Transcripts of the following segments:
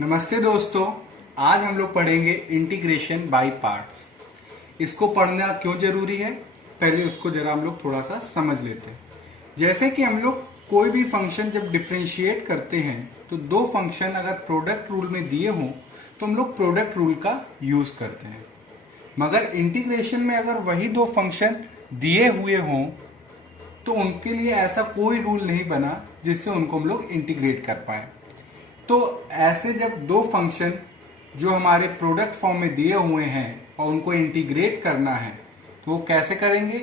नमस्ते दोस्तों। आज हम लोग पढ़ेंगे इंटीग्रेशन बाय पार्ट्स। इसको पढ़ना क्यों जरूरी है, पहले उसको जरा हम लोग थोड़ा सा समझ लेते हैं। जैसे कि हम लोग कोई भी फंक्शन जब डिफरेंशिएट करते हैं तो दो फंक्शन अगर प्रोडक्ट रूल में दिए हों तो हम लोग प्रोडक्ट रूल का यूज करते हैं। मगर इंटीग्रेशन में अगर वही दो फंक्शन दिए हुए हों तो उनके लिए ऐसा कोई रूल नहीं बना जिससे उनको हम लोग इंटीग्रेट कर पाए। तो ऐसे जब दो फंक्शन जो हमारे प्रोडक्ट फॉर्म में दिए हुए हैं और उनको इंटीग्रेट करना है तो वो कैसे करेंगे,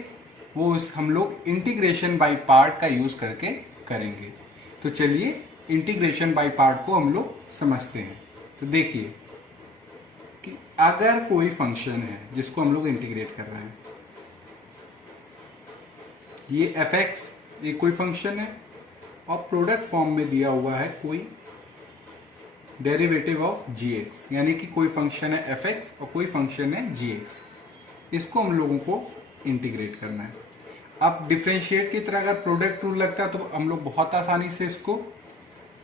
हम लोग इंटीग्रेशन बाय पार्ट का यूज करके करेंगे। तो चलिए इंटीग्रेशन बाय पार्ट को हम लोग समझते हैं। तो देखिए कि अगर कोई फंक्शन है जिसको हम लोग इंटीग्रेट कर रहे हैं, ये fx ये कोई फंक्शन है और प्रोडक्ट फॉर्म में दिया हुआ है कोई डेरिवेटिव ऑफ gx, यानी कि कोई फंक्शन है fx और कोई फंक्शन है gx। इसको हम लोगों को इंटीग्रेट करना है। अब डिफरेंशिएट की तरह अगर प्रोडक्ट रूल लगता है तो हम लोग बहुत आसानी से इसको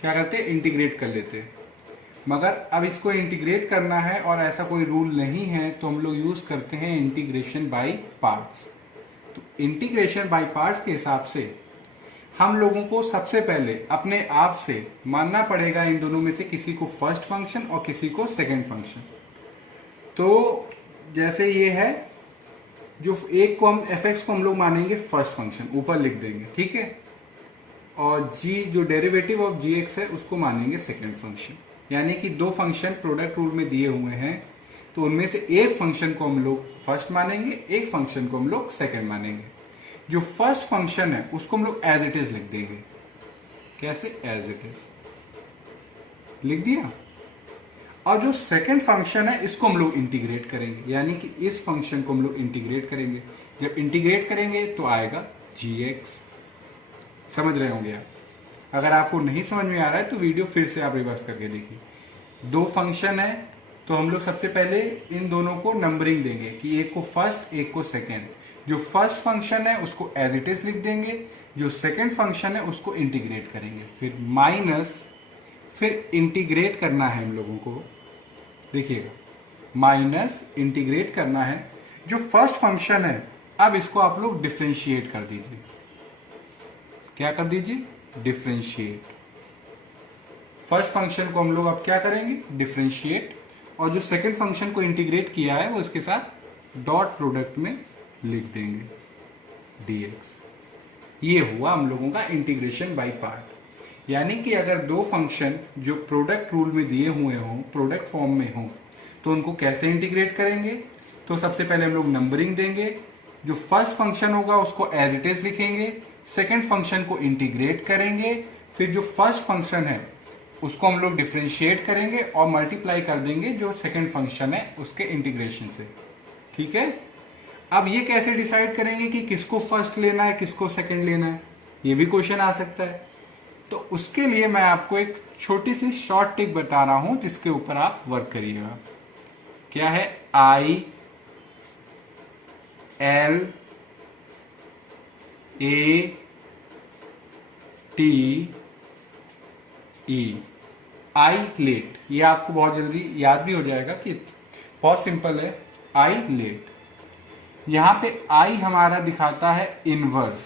क्या करते हैं, इंटीग्रेट कर लेते हैं। मगर अब इसको इंटीग्रेट करना है और ऐसा कोई रूल नहीं है तो हम लोग यूज करते हैं इंटीग्रेशन बाय पार्ट्स। तो इंटीग्रेशन बाय पार्ट्स के हिसाब से हम लोगों को सबसे पहले अपने आप से मानना पड़ेगा इन दोनों में से किसी को फर्स्ट फंक्शन और किसी को सेकंड फंक्शन। तो जैसे ये है, जो एक को हम fx को हम लोग मानेंगे फर्स्ट फंक्शन, ऊपर लिख देंगे, ठीक है। और g जो डेरिवेटिव ऑफ gx है उसको मानेंगे सेकंड फंक्शन। यानी कि दो फंक्शन प्रोडक्ट रूल में दिए हुए हैं तो उनमें से एक फंक्शन को हम लोग फर्स्ट मानेंगे, एक फंक्शन को हम लोग सेकंड मानेंगे। जो फर्स्ट फंक्शन है उसको हम लोग एज इट इज लिख देंगे। कैसे? एज इट इज लिख दिया। और जो सेकंड फंक्शन है इसको हम लोग इंटीग्रेट करेंगे, यानी कि इस फंक्शन को हम लोग इंटीग्रेट करेंगे। जब इंटीग्रेट करेंगे तो आएगा gx। समझ रहे होंगे आप। अगर आपको नहीं समझ में आ रहा है तो वीडियो फिर से आप रिवर्स करके देखिए। दो फंक्शन है तो हम लोग सबसे पहले इन दोनों को नंबरिंग देंगे कि एक को फर्स्ट एक को सेकंड। जो फर्स्ट फंक्शन है उसको एज इट इज लिख देंगे, जो सेकंड फंक्शन है उसको इंटीग्रेट करेंगे, फिर माइनस, फिर इंटीग्रेट करना है हम लोगों को। देखिएगा, माइनस इंटीग्रेट करना है जो फर्स्ट फंक्शन है। अब इसको आप लोग डिफरेंशिएट कर दीजिए। क्या कर दीजिए? डिफरेंशिएट। फर्स्ट फंक्शन को हम लोग अब क्या करेंगे? डिफरेंशिएट। और जो सेकंड फंक्शन को इंटीग्रेट किया है वो इसके साथ डॉट प्रोडक्ट में लिख देंगे dx। ये हुआ हम लोगों का इंटीग्रेशन बाय पार्ट। यानी कि अगर दो फंक्शन जो प्रोडक्ट रूल में दिए हुए हों, प्रोडक्ट फॉर्म में हों, तो उनको कैसे इंटीग्रेट करेंगे? तो सबसे पहले हम लोग नंबरिंग देंगे। जो फर्स्ट फंक्शन होगा उसको एज इट इज लिखेंगे, सेकेंड फंक्शन को इंटीग्रेट करेंगे, फिर जो फर्स्ट फंक्शन है उसको हम लोग डिफरेंशिएट करेंगे और मल्टीप्लाई कर देंगे जो सेकेंड फंक्शन है उसके इंटीग्रेशन से। ठीक है। अब ये कैसे डिसाइड करेंगे कि किसको फर्स्ट लेना है किसको सेकंड लेना है? ये भी क्वेश्चन आ सकता है। तो उसके लिए मैं आपको एक छोटी सी शॉर्ट ट्रिक बता रहा हूं जिसके ऊपर आप वर्क करिएगा। क्या है? I L A T E, I let. ये आपको बहुत जल्दी याद भी हो जाएगा कि बहुत सिंपल है। I let. यहां पे आई हमारा दिखाता है इनवर्स।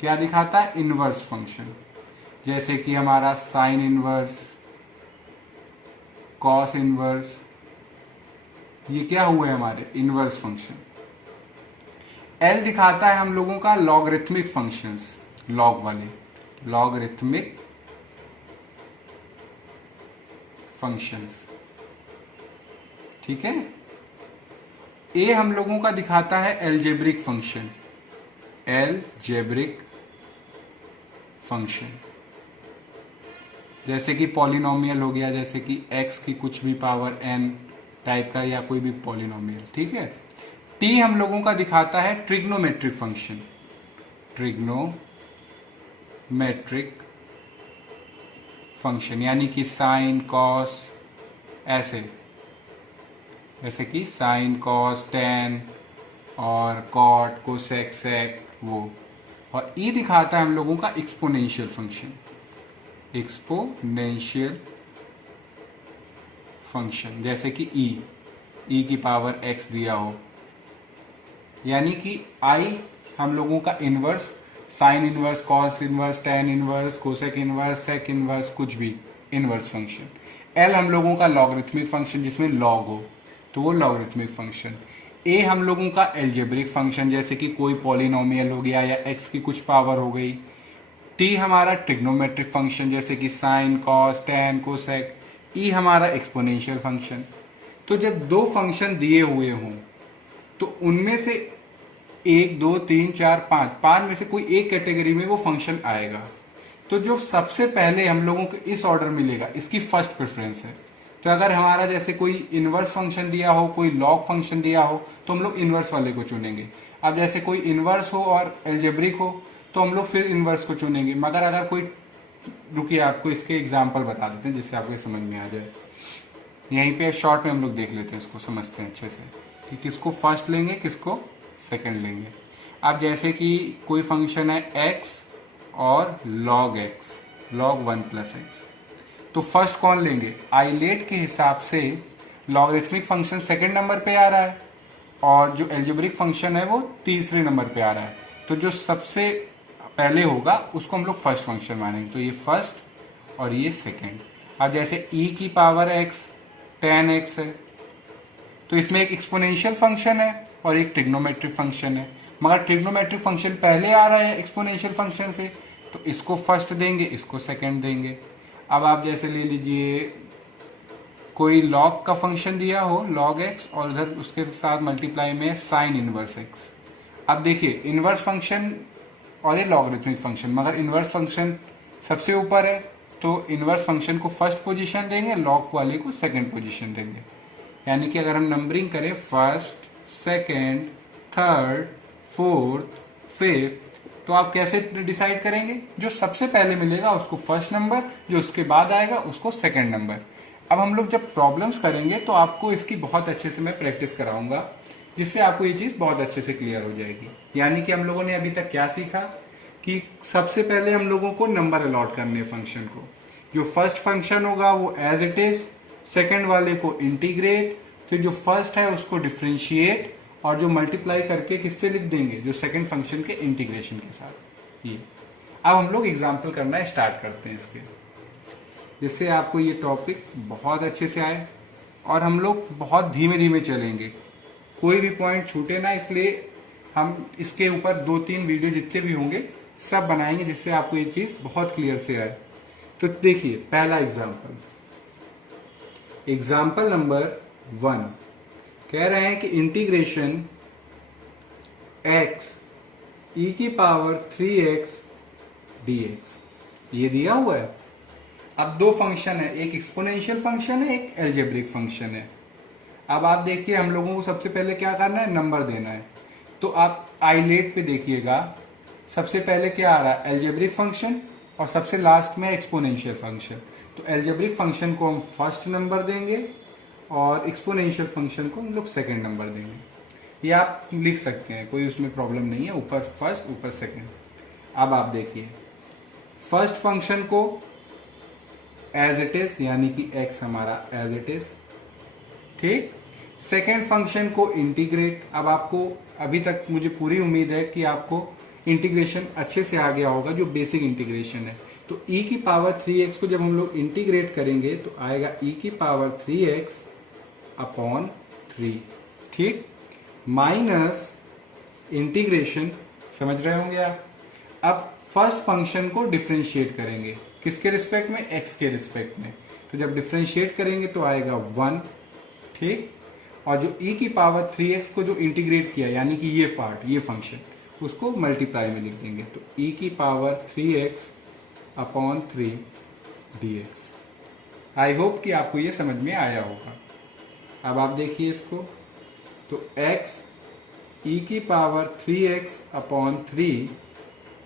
क्या दिखाता है? Inverse function. जैसे कि हमारा साइन इनवर्स, कॉस इनवर्स, ये क्या हुए हमारे? Inverse function. एल दिखाता है हम लोगों का लॉगरिथमिक फंक्शंस, लॉग वाले, लॉगरिथमिक फंक्शंस। ठीक है। ए हम लोगों का दिखाता है एल्जेब्रिक फंक्शन, एल्जेब्रिक फंक्शन। जैसे कि पॉलिनोमियल हो गया, जैसे कि x की कुछ भी पावर n टाइप का या कोई भी पॉलिनोमियल। ठीक है। टी हम लोगों का दिखाता है ट्रिग्नोमेट्रिक फंक्शन, ट्रिग्नोमेट्रिक फंक्शन, यानी कि साइन कॉस, ऐसे, जैसे कि साइन कॉस टेन और कॉट कोसेक सेक वो। और ई दिखाता है हम लोगों का एक्सपोनेंशियल फंक्शन, एक्सपोनेंशियल फंक्शन, जैसे कि ई की पावर x दिया हो, यानी कि आई हम लोगों का inverse, sine inverse, cos inverse, tan inverse, cosec inverse, sec inverse, कुछ भी इनवर्स फंक्शन। एल हम लोगों का लॉगरिथमिक फंक्शन जिसमें लॉग हो, तो वो लॉगरिथमिक फंक्शन। ए हम लोगों का एल्जेब्रिक फंक्शन, जैसे कि कोई पॉलिनोमियल हो गया या एक्स की कुछ पावर हो गई। टी हमारा ट्रिग्नोमेट्रिक फंक्शन, जैसे कि साइन, कॉस, टेन, कोसेक। ई हमारा एक्सपोनेंशियल फंक्शन। तो जब दो फंक्शन दिए हुए हों तो उनमें से एक, दो, तीन, चार, पांच में से कोई एक कैटेगरी में वो फंक्शन आएगा। तो जो सबसे पहले हम लोगों को इस ऑर्डर मिलेगा, इसकी फर्स्ट प्रेफरेंस है। तो अगर हमारा जैसे कोई इनवर्स फंक्शन दिया हो, कोई लॉग फंक्शन दिया हो, तो हम लोग इनवर्स वाले को चुनेंगे। अब जैसे कोई इनवर्स हो और एल्जेब्रिक हो तो हम लोग फिर इनवर्स को चुनेंगे। मगर अगर कोई, रुकिए आपको इसके एग्जाम्पल बता देते हैं जिससे आपको समझ में आ जाए। यहीं पे शॉर्ट में हम लोग देख लेते हैं, इसको समझते हैं अच्छे से कि किसको फर्स्ट लेंगे, किसको सेकंड लेंगे। अब जैसे कि कोई फंक्शन है x और log x, log 1 plus x, तो फर्स्ट कौन लेंगे? आइलेट के हिसाब से लॉगरिथमिक फंक्शन सेकंड नंबर पे आ रहा है और जो एल्जेब्रिक फंक्शन है वो तीसरे नंबर पे आ रहा है। तो जो सबसे पहले होगा उसको हम लोग फर्स्ट फंक्शन मानेंगे। तो ये फर्स्ट और ये सेकंड। अब जैसे e की पावर x tan x है, तो इसमें एक एक्सपोनेंशियल फंक्शन है और एक ट्रिग्नोमेट्रिक फंक्शन है। मगर ट्रिग्नोमेट्रिक फंक्शन पहले आ रहा है एक्सपोनेंशियल फंक्शन से, तो इसको फर्स्ट देंगे, इसको सेकंड देंगे। अब आप जैसे ले लीजिए कोई लॉग का फंक्शन दिया हो, log x, और उधर उसके साथ मल्टीप्लाई में साइन इनवर्स x। अब देखिए इनवर्स फंक्शन और ये लॉगरिथमिक फंक्शन, मगर इनवर्स फंक्शन सबसे ऊपर है तो इनवर्स फंक्शन को फर्स्ट पोजीशन देंगे, लॉग वाले को सेकंड पोजीशन देंगे। यानी कि अगर हम नंबरिंग करें first, second, third, fourth, fifth, तो आप कैसे डिसाइड करेंगे? जो सबसे पहले मिलेगा उसको फर्स्ट नंबर, जो उसके बाद आएगा उसको सेकंड नंबर। अब हम लोग जब प्रॉब्लम्स करेंगे तो आपको इसकी बहुत अच्छे से मैं प्रैक्टिस कराऊंगा, जिससे आपको ये चीज बहुत अच्छे से क्लियर हो जाएगी। यानी कि हम लोगों ने अभी तक क्या सीखा कि सबसे पहले हम लोगों को नंबर अलॉट करने फंक्शन को। जो फर्स्ट फंक्शन होगा वो एज इट इज, सेकंड वाले को इंटीग्रेट, फिर जो फर्स्ट है उसको डिफ्रेंशिएट, और जो मल्टीप्लाई करके किससे लिख देंगे? जो सेकंड फंक्शन के इंटीग्रेशन के साथ। ये अब हम लोग एग्जाम्पल करना स्टार्ट करते हैं इसके, जिससे आपको ये टॉपिक बहुत अच्छे से आए। और हम लोग बहुत धीमे धीमे चलेंगे, कोई भी पॉइंट छूटे ना, इसलिए हम इसके ऊपर 2-3 वीडियो जितने भी होंगे सब बनाएंगे, जिससे आपको ये चीज बहुत क्लियर से आए। तो देखिए पहला एग्जाम्पल नंबर 1 कह रहे हैं कि इंटीग्रेशन x e की पावर 3x dx, ये दिया हुआ है। अब दो फंक्शन है, एक एक्सपोनेंशियल फंक्शन है, एक एल्जेब्रिक फंक्शन है। अब आप देखिए हम लोगों को सबसे पहले क्या करना है? नंबर देना है। तो आप आइलेट पे देखिएगा, सबसे पहले क्या आ रहा है? एल्जेब्रिक फंक्शन, और सबसे लास्ट में एक्सपोनेंशियल फंक्शन। तो एल्जेब्रिक फंक्शन को हम फर्स्ट नंबर देंगे और एक्सपोनेंशियल फंक्शन को हम लोग सेकंड नंबर देंगे। ये आप लिख सकते हैं, कोई उसमें प्रॉब्लम नहीं है, ऊपर फर्स्ट ऊपर सेकंड। अब आप देखिए फर्स्ट फंक्शन को एज इट इज, यानी कि x हमारा एज इट इज, ठीक। सेकेंड फंक्शन को इंटीग्रेट। अब आपको अभी तक मुझे पूरी उम्मीद है कि आपको इंटीग्रेशन अच्छे से आ गया होगा, जो बेसिक इंटीग्रेशन है। तो e की पावर 3x को जब हम लोग इंटीग्रेट करेंगे तो आएगा e की पावर 3x अपॉन 3, ठीक, माइनस इंटीग्रेशन, समझ रहे होंगे आप। अब फर्स्ट फंक्शन को डिफ्रेंशिएट करेंगे, किसके रिस्पेक्ट में? x के रिस्पेक्ट में। तो जब डिफ्रेंशिएट करेंगे तो आएगा 1, ठीक। और जो e की पावर 3x को जो इंटीग्रेट किया, यानी कि ये पार्ट, ये फंक्शन, उसको मल्टीप्लाई में लिख देंगे। तो e की power 3x upon 3 dx। I hope कि आपको ये समझ में आया होगा। अब आप देखिए इसको, तो x e की पावर 3x अपॉन 3,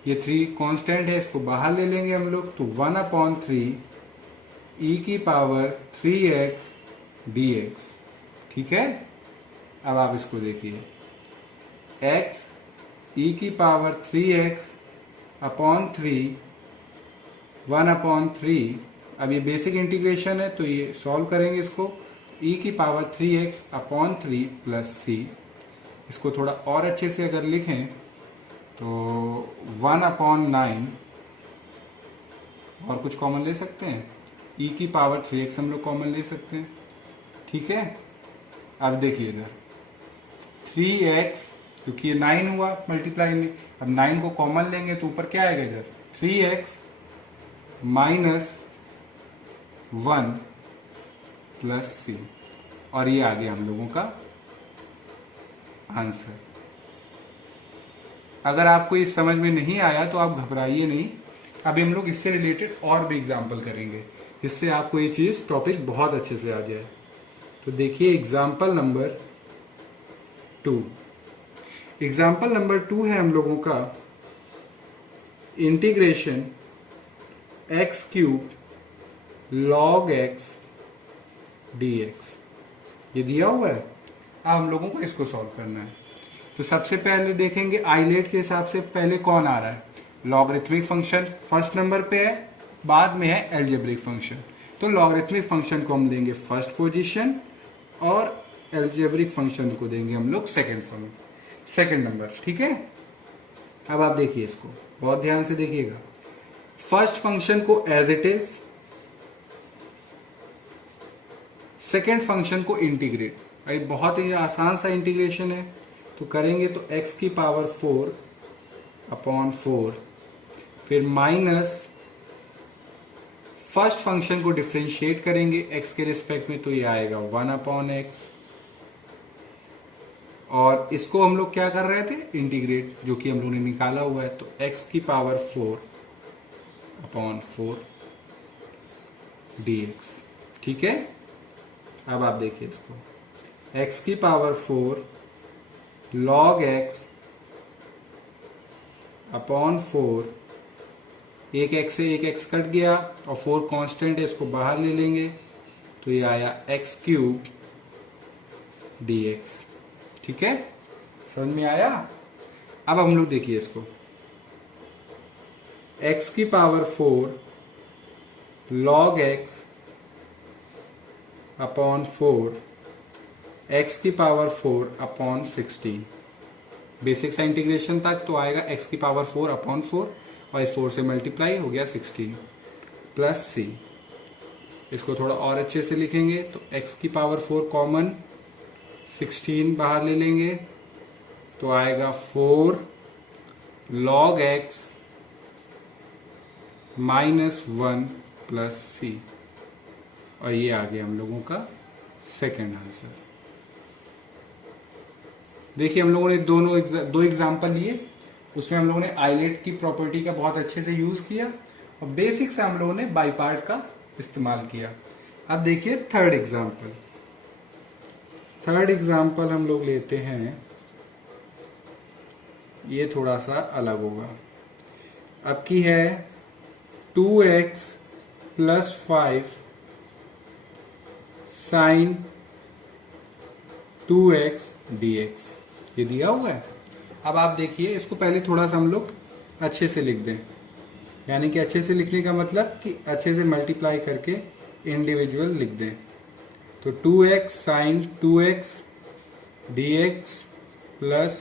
ये 3 कांस्टेंट है, इसको बाहर ले लेंगे हम लोग, तो 1 अपॉन 3 e की पावर 3x dx, ठीक है। अब आप इसको देखिए, x e की पावर 3x अपॉन 3, 1 अपॉन 3। अब ये बेसिक इंटीग्रेशन है तो ये सॉल्व करेंगे इसको, ई की पावर 3x अपॉन 3 प्लस सी, इसको थोड़ा और अच्छे से अगर लिखें तो 1/9, और कुछ कॉमन ले सकते हैं, ई की पावर 3x हम लोग कॉमन ले सकते हैं। ठीक है, अब देखिए इधर 3x, क्योंकि ये 9 हुआ मल्टीप्लाई में, अब 9 को कॉमन लेंगे तो ऊपर क्या आएगा इधर 3x माइनस 1 प्लस सी, और ये आ गया हम लोगों का आंसर। अगर आपको ये समझ में नहीं आया तो आप घबराइए नहीं, अभी हम लोग इससे रिलेटेड और भी एग्जाम्पल करेंगे जिससे आपको ये चीज टॉपिक बहुत अच्छे से आ जाए। तो देखिए एग्जाम्पल नंबर 2। एग्जाम्पल नंबर 2 है हम लोगों का integration x cube log x dx, ये दिया हुआ है। अब हम लोगों को इसको सॉल्व करना है। तो सबसे पहले देखेंगे आइलेट के हिसाब से पहले कौन आ रहा है, लॉगरिथमिक फंक्शन फर्स्ट नंबर पे है, बाद में है एल्जेब्रिक फंक्शन। तो लॉगरिथमिक फंक्शन को हम देंगे फर्स्ट पोजीशन और एल्जेब्रिक फंक्शन को देंगे हम लोग सेकंड नंबर। ठीक है, अब आप देखिए इसको बहुत ध्यान से देखिएगा। फर्स्ट फंक्शन को as it is, second function को इंटीग्रेट, भाई बहुत ही आसान सा इंटीग्रेशन है। तो करेंगे तो x की पावर 4 अपॉन 4, फिर माइनस फर्स्ट फंक्शन को डिफ्रेंशिएट करेंगे x के रिस्पेक्ट में, तो ये आएगा 1/x, और इसको हम लोग क्या कर रहे थे इंटीग्रेट, जो कि हम लोगों ने निकाला हुआ है। तो x की पावर 4 अपॉन 4 dx। ठीक है, अब आप देखिए इसको x की पावर 4 log x अपॉन 4, एक x से एक x कट गया और 4 कांस्टेंट है, इसको बाहर ले लेंगे तो ये आया x क्यूब dx। ठीक है, समझ में आया। अब हम लोग देखिए इसको x की power 4 log x upon 4, x की पावर 4 अपॉन 16, बेसिक सा इंटीग्रेशन तक तो आएगा x की पावर 4 अपॉन 4, और इस 4 से मल्टीप्लाई हो गया 16 प्लस c। इसको थोड़ा और अच्छे से लिखेंगे तो x की पावर 4 कॉमन, 16 बाहर ले लेंगे तो आएगा 4 log x माइनस 1 प्लस सी, और ये आ गया हम लोगों का सेकेंड आंसर। देखिए हम लोगों ने दो एग्जाम्पल लिए, उसमें हम लोगों ने आइलेट की प्रॉपर्टी का बहुत अच्छे से यूज किया और बेसिक से हम लोगों ने बाई पार्ट का इस्तेमाल किया। अब देखिए थर्ड एग्जाम्पल हम लोग लेते हैं, ये थोड़ा सा अलग होगा। अब की है 2x plus 5 sine 2x dx, ये दिया हुआ है। अब आप देखिए इसको पहले थोड़ा सा हम लोग अच्छे से लिख दें, यानी कि अच्छे से लिखने का मतलब कि अच्छे से मल्टीप्लाई करके इंडिविजुअल लिख दें। तो 2x sine 2x dx plus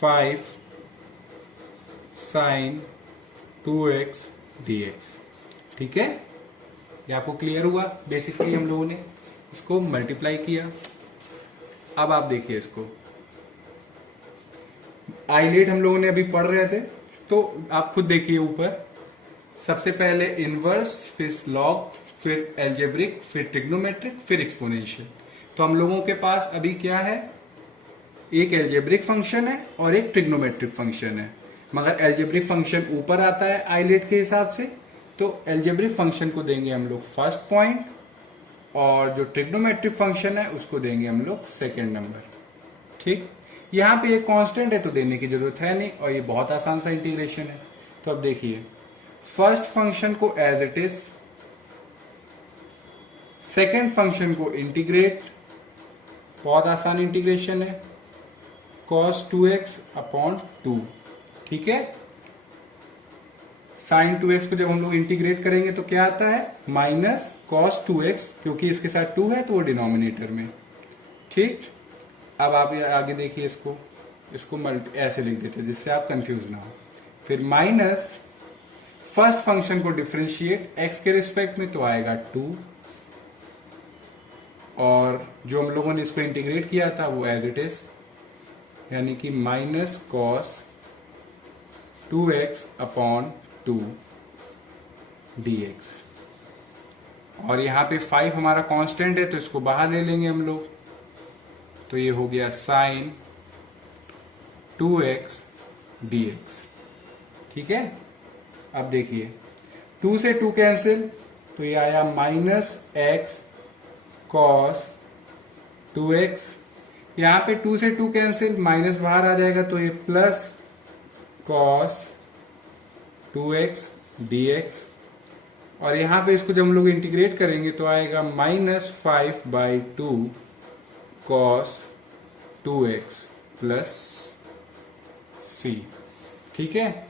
5 sine 2x dx। ठीक है, ये आपको क्लियर हुआ। बेसिकली हम लोगों ने इसको मल्टीप्लाई किया। अब आप देखिए इसको आइलेट हम लोगों ने अभी पढ़ रहे थे, तो आप खुद देखिए ऊपर सबसे पहले इनवर्स, फिर लॉग, फिर एल्जेब्रिक, फिर ट्रिग्नोमेट्रिक, फिर एक्सपोनेंशियल। तो हम लोगों के पास अभी क्या है, एक एल्जेब्रिक फंक्शन है और एक ट्रिग्नोमेट्रिक फंक्शन है, मगर एल्जेब्रिक फंक्शन ऊपर आता है आइलेट के हिसाब से, तो एल्जेब्रिक फंक्शन को देंगे हम लोग फर्स्ट पॉइंट, और जो ट्रिग्नोमेट्रिक फंक्शन है उसको देंगे हम लोग सेकेंड नंबर। ठीक, यहाँ पे एक कांस्टेंट है तो देने की जरूरत है नहीं, और ये बहुत आसान सा इंटीग्रेशन है। तो अब देखिए फर्स्ट फंक्शन को as it is, second function को इंटीग्रेट, बहुत आसान इंटीग्रेशन है, cos 2x अपॉन 2। ठीक है, साइन 2x को जब हम लोग इंटीग्रेट करेंगे तो क्या आता है, माइनस कॉस 2x, क्योंकि इसके साथ 2 है तो वो डिनोमिनेटर में। ठीक, अब आप आगे देखिए, इसको ऐसे लिख देते हैं जिससे आप कंफ्यूज ना हो। फिर माइनस फर्स्ट फंक्शन को डिफरेंशिएट x के रिस्पेक्ट में तो आएगा 2, और जो हम लोगों ने इसको इंटीग्रेट किया था वो एज इट इज, यानी कि minus cos 2x upon 2 dx। और यहाँ पे 5 हमारा कांस्टेंट है तो इसको बाहर ले लेंगे हम लोग, तो ये हो गया साइन 2x dx। ठीक है, अब देखिए 2 से 2 कैंसिल, तो ये आया माइनस एक्स कॉस 2x। यहां पे 2 से 2 कैंसिल, माइनस बाहर आ जाएगा तो ये प्लस कॉस 2x dx। और यहां पे इसको जब हम लोग इंटीग्रेट करेंगे तो आएगा -5/2 कॉस 2x प्लस c। ठीक है,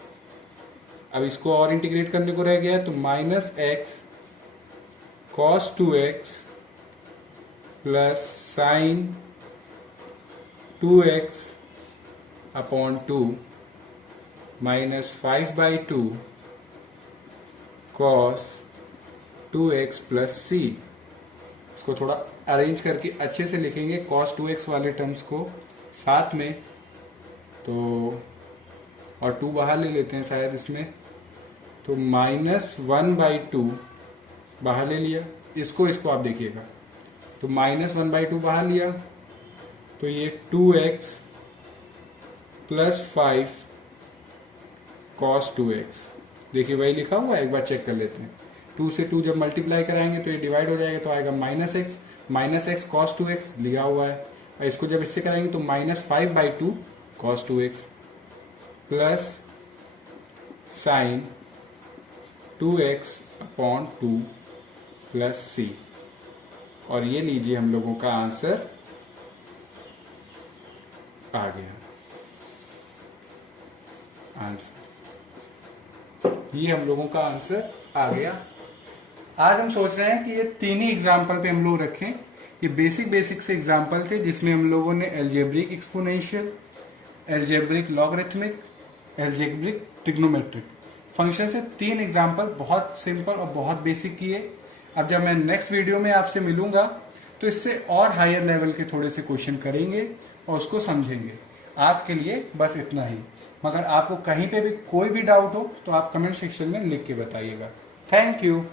अब इसको और इंटीग्रेट करने को रह गया तो -x cos 2x plus sign 2x upon 2 -5/2 cos 2x plus c। इसको थोड़ा अरेंज करके अच्छे से लिखेंगे cos 2x वाले टर्म्स को साथ में, तो और 2 बाहर ले लेते हैं शायद इसमें, तो -1/2 बाहर ले लिया, इसको आप देखिएगा, तो -1/2 बाहर लिया तो ये 2x प्लस 5 cos 2x, देखिए वही लिखा हुआ है, एक बार चेक कर लेते हैं। 2 से 2 जब मल्टीप्लाई कराएंगे तो ये डिवाइड हो जाएगा, तो आएगा -x cos 2x लिखा हुआ है, और इसको जब इससे कराएंगे तो -5/2 cos 2x plus sign 2x upon 2 plus c। और ये लीजिए हम लोगों का आंसर आ गया। ये हम लोगों का आंसर आ गया। आज हम सोच रहे हैं कि ये 3 ही एग्जाम्पल पे हम लोग रखें। ये बेसिक से एग्जाम्पल थे जिसमें हम लोगों ने algebraic exponential, algebraic logarithmic, algebraic trigonometric function से 3 एग्जाम्पल बहुत सिंपल और बहुत बेसिक किए। अब जब मैं नेक्स्ट वीडियो में आपसे मिलूंगा तो इससे और हायर लेवल के थोड़े से क्वेश्चन करेंगे और उसको समझेंगे। आज के लिए बस इतना ही, मगर आपको कहीं पे भी कोई भी डाउट हो तो आप कमेंट सेक्शन में लिख के बताइएगा। Thank you.